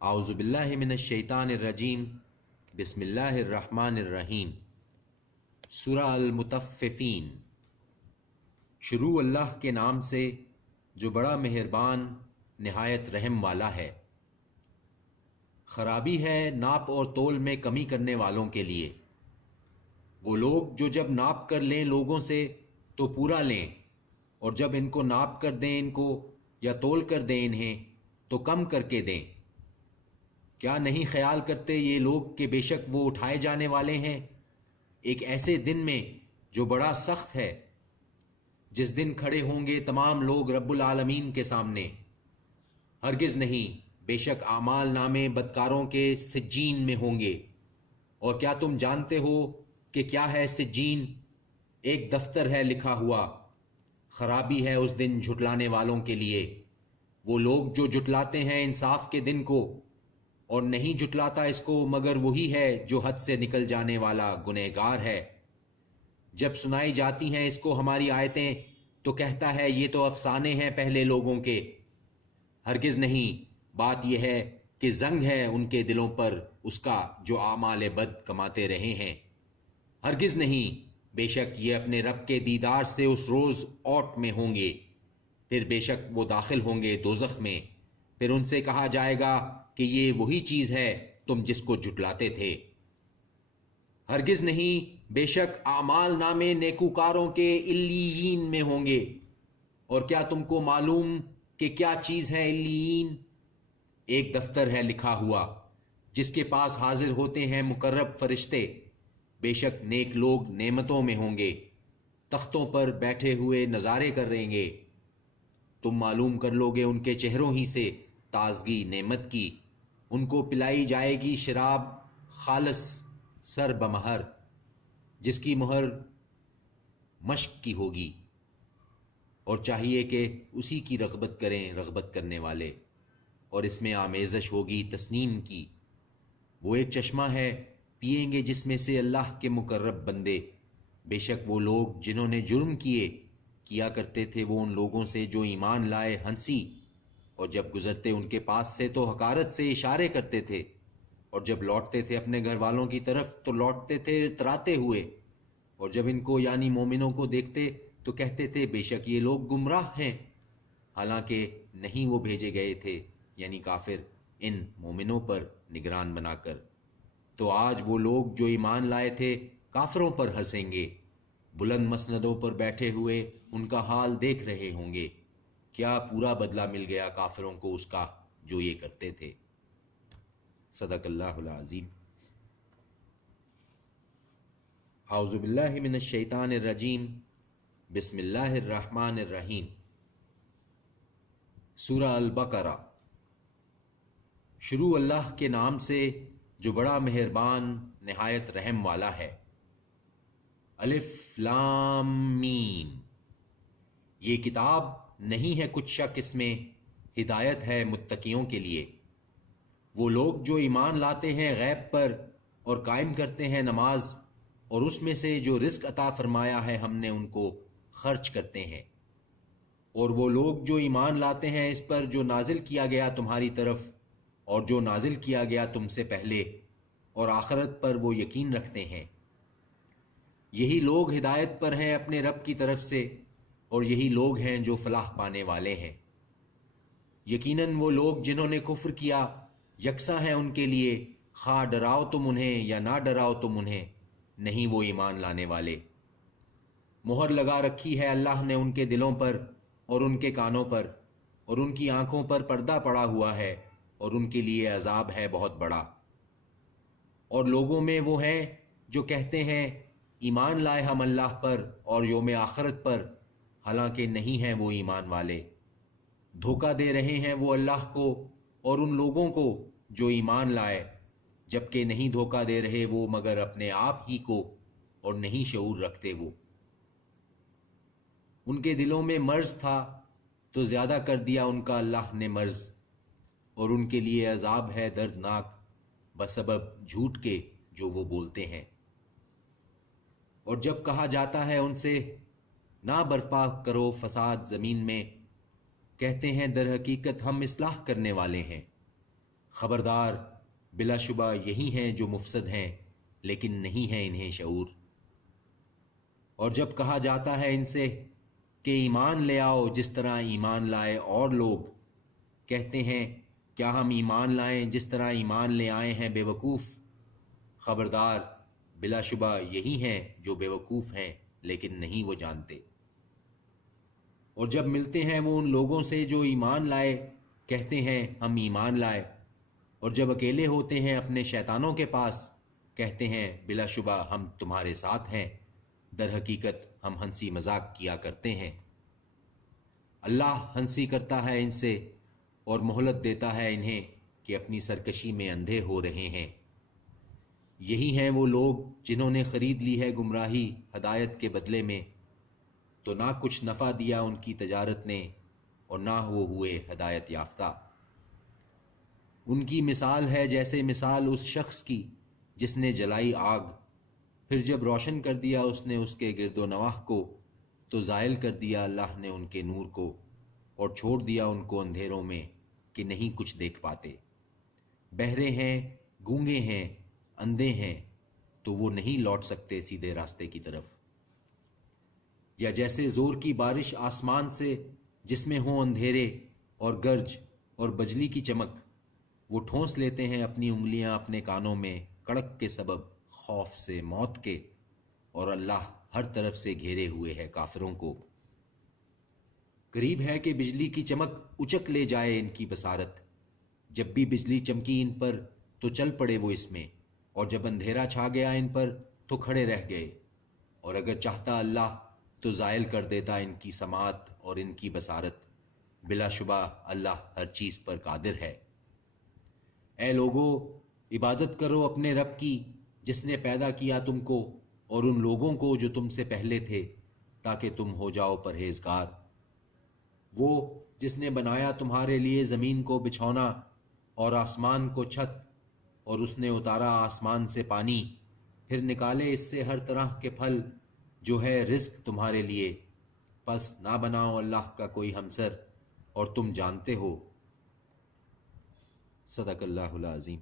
اعوذ باللہ من الشیطان الرجیم بسم اللہ الرحمن الرحیم۔ سورہ المطففین۔ شروع اللہ کے نام سے جو بڑا مہربان نہایت رحم والا ہے۔ خرابی ہے ناپ اور تول میں کمی کرنے والوں کے لیے، وہ لوگ جو جب ناپ کر لیں لوگوں سے تو پورا لیں، اور جب ان کو ناپ کر دیں ان کو یا تول کر دیں انہیں تو کم کر کے دیں۔ کیا نہیں خیال کرتے یہ لوگ کہ بے شک وہ اٹھائے جانے والے ہیں ایک ایسے دن میں جو بڑا سخت ہے، جس دن کھڑے ہوں گے تمام لوگ رب العالمین کے سامنے۔ ہرگز نہیں، بے شک اعمال نامے بدکاروں کے سجین میں ہوں گے۔ اور کیا تم جانتے ہو کہ کیا ہے سجین؟ ایک دفتر ہے لکھا ہوا۔ خرابی ہے اس دن جھٹلانے والوں کے لیے، وہ لوگ جو جھٹلاتے ہیں انصاف کے دن کو، اور نہیں جھٹلاتا اس کو مگر وہی ہے جو حد سے نکل جانے والا گنہگار ہے۔ جب سنائی جاتی ہیں اس کو ہماری آیتیں تو کہتا ہے یہ تو افسانے ہیں پہلے لوگوں کے۔ ہرگز نہیں، بات یہ ہے کہ زنگ ہے ان کے دلوں پر اس کا جو اعمال بد کماتے رہے ہیں۔ ہرگز نہیں، بے شک یہ اپنے رب کے دیدار سے اس روز اوٹ میں ہوں گے، پھر بے شک وہ داخل ہوں گے دوزخ میں۔ پھر ان سے کہا جائے گا کہ یہ وہی چیز ہے تم جس کو جھٹلاتے تھے۔ ہرگز نہیں، بے شک اعمال نامے نیکوکاروں کے علیین میں ہوں گے۔ اور کیا تم کو معلوم کہ کیا چیز ہے علیین؟ ایک دفتر ہے لکھا ہوا جس کے پاس حاضر ہوتے ہیں مقرب فرشتے۔ بے شک نیک لوگ نعمتوں میں ہوں گے، تختوں پر بیٹھے ہوئے نظارے کر رہیں گے۔ تم معلوم کر لو گے ان کے چہروں ہی سے تازگی نعمت کی۔ ان کو پلائی جائے گی شراب خالص سر بمہر، جس کی مہر مشک کی ہوگی، اور چاہیے کہ اسی کی رغبت کریں رغبت کرنے والے۔ اور اس میں آمیزش ہوگی تسنیم کی۔ وہ ایک چشمہ ہے پئیں گے جس میں سے اللہ کے مقرب بندے۔ بے شک وہ لوگ جنہوں نے جرم کیا کرتے تھے وہ ان لوگوں سے جو ایمان لائے ہنسی، اور جب گزرتے ان کے پاس سے تو حقارت سے اشارے کرتے تھے، اور جب لوٹتے تھے اپنے گھر والوں کی طرف تو لوٹتے تھے اتراتے ہوئے، اور جب ان کو یعنی مومنوں کو دیکھتے تو کہتے تھے بے شک یہ لوگ گمراہ ہیں، حالانکہ نہیں وہ بھیجے گئے تھے یعنی کافر ان مومنوں پر نگران بنا کر۔ تو آج وہ لوگ جو ایمان لائے تھے کافروں پر ہنسیں گے، بلند مسندوں پر بیٹھے ہوئے ان کا حال دیکھ رہے ہوں گے۔ کیا پورا بدلہ مل گیا کافروں کو اس کا جو یہ کرتے تھے۔ صدق اللہ العظیم۔ اعوذ باللہ من الشیطان الرجیم بسم اللہ الرحمن الرحیم۔ سورہ البقرہ۔ شروع اللہ کے نام سے جو بڑا مہربان نہایت رحم والا ہے۔ الف لام میم۔ یہ کتاب نہیں ہے کچھ شک اس میں، ہدایت ہے متقیوں کے لیے۔ وہ لوگ جو ایمان لاتے ہیں غیب پر اور قائم کرتے ہیں نماز، اور اس میں سے جو رزق عطا فرمایا ہے ہم نے ان کو خرچ کرتے ہیں۔ اور وہ لوگ جو ایمان لاتے ہیں اس پر جو نازل کیا گیا تمہاری طرف اور جو نازل کیا گیا تم سے پہلے، اور آخرت پر وہ یقین رکھتے ہیں۔ یہی لوگ ہدایت پر ہیں اپنے رب کی طرف سے، اور یہی لوگ ہیں جو فلاح پانے والے ہیں۔ یقیناً وہ لوگ جنہوں نے کفر کیا یکساں ہیں ان کے لیے، خواہ ڈراؤ تم انہیں یا نہ ڈراؤ تم انہیں، نہیں وہ ایمان لانے والے۔ مہر لگا رکھی ہے اللہ نے ان کے دلوں پر اور ان کے کانوں پر، اور ان کی آنکھوں پر پردہ پڑا ہوا ہے، اور ان کے لیے عذاب ہے بہت بڑا۔ اور لوگوں میں وہ ہیں جو کہتے ہیں ایمان لائے ہم اللہ پر اور یوم آخرت پر، حالانکہ نہیں ہیں وہ ایمان والے۔ دھوکہ دے رہے ہیں وہ اللہ کو اور ان لوگوں کو جو ایمان لائے، جبکہ نہیں دھوکہ دے رہے وہ مگر اپنے آپ ہی کو، اور نہیں شعور رکھتے وہ۔ ان کے دلوں میں مرض تھا تو زیادہ کر دیا ان کا اللہ نے مرض، اور ان کے لیے عذاب ہے دردناک بسبب جھوٹ کے جو وہ بولتے ہیں۔ اور جب کہا جاتا ہے ان سے نہ برپا کرو فساد زمین میں، کہتے ہیں در حقیقت ہم اصلاح کرنے والے ہیں۔ خبردار، بلا شبہ یہی ہیں جو مفسد ہیں لیکن نہیں ہے انہیں شعور۔ اور جب کہا جاتا ہے ان سے کہ ایمان لے آؤ جس طرح ایمان لائے اور لوگ، کہتے ہیں کیا ہم ایمان لائیں جس طرح ایمان لے آئے ہیں بے وقوف؟ خبردار، بلا شبہ یہی ہیں جو بے وقوف ہیں لیکن نہیں وہ جانتے۔ اور جب ملتے ہیں وہ ان لوگوں سے جو ایمان لائے، کہتے ہیں ہم ایمان لائے، اور جب اکیلے ہوتے ہیں اپنے شیطانوں کے پاس، کہتے ہیں بلا شبہ ہم تمہارے ساتھ ہیں، در حقیقت ہم ہنسی مذاق کیا کرتے ہیں۔ اللہ ہنسی کرتا ہے ان سے اور مہلت دیتا ہے انہیں کہ اپنی سرکشی میں اندھے ہو رہے ہیں۔ یہی ہیں وہ لوگ جنہوں نے خرید لی ہے گمراہی ہدایت کے بدلے میں، تو نہ کچھ نفع دیا ان کی تجارت نے اور نہ وہ ہوئے ہدایت یافتہ۔ ان کی مثال ہے جیسے مثال اس شخص کی جس نے جلائی آگ، پھر جب روشن کر دیا اس نے اس کے گرد و نواح کو، تو زائل کر دیا اللہ نے ان کے نور کو اور چھوڑ دیا ان کو اندھیروں میں کہ نہیں کچھ دیکھ پاتے۔ بہرے ہیں، گونگے ہیں، اندھے ہیں، تو وہ نہیں لوٹ سکتے سیدھے راستے کی طرف۔ یا جیسے زور کی بارش آسمان سے جس میں ہوں اندھیرے اور گرج اور بجلی کی چمک، وہ ٹھونس لیتے ہیں اپنی انگلیاں اپنے کانوں میں کڑک کے سبب خوف سے موت کے، اور اللہ ہر طرف سے گھیرے ہوئے ہے کافروں کو۔ قریب ہے کہ بجلی کی چمک اچک لے جائے ان کی بصارت، جب بھی بجلی چمکی ان پر تو چل پڑے وہ اس میں، اور جب اندھیرا چھا گیا ان پر تو کھڑے رہ گئے، اور اگر چاہتا اللہ تو زائل کر دیتا ان کی سماعت اور ان کی بصارت، بلا شبہ اللہ ہر چیز پر قادر ہے۔ اے لوگو، عبادت کرو اپنے رب کی جس نے پیدا کیا تم کو اور ان لوگوں کو جو تم سے پہلے تھے، تاکہ تم ہو جاؤ پرہیزگار۔ وہ جس نے بنایا تمہارے لیے زمین کو بچھونا اور آسمان کو چھت، اور اس نے اتارا آسمان سے پانی، پھر نکالے اس سے ہر طرح کے پھل جو ہے رزق تمہارے لیے، پس نہ بناؤ اللہ کا کوئی ہمسر، اور تم جانتے ہو۔ صدق اللہ العظیم۔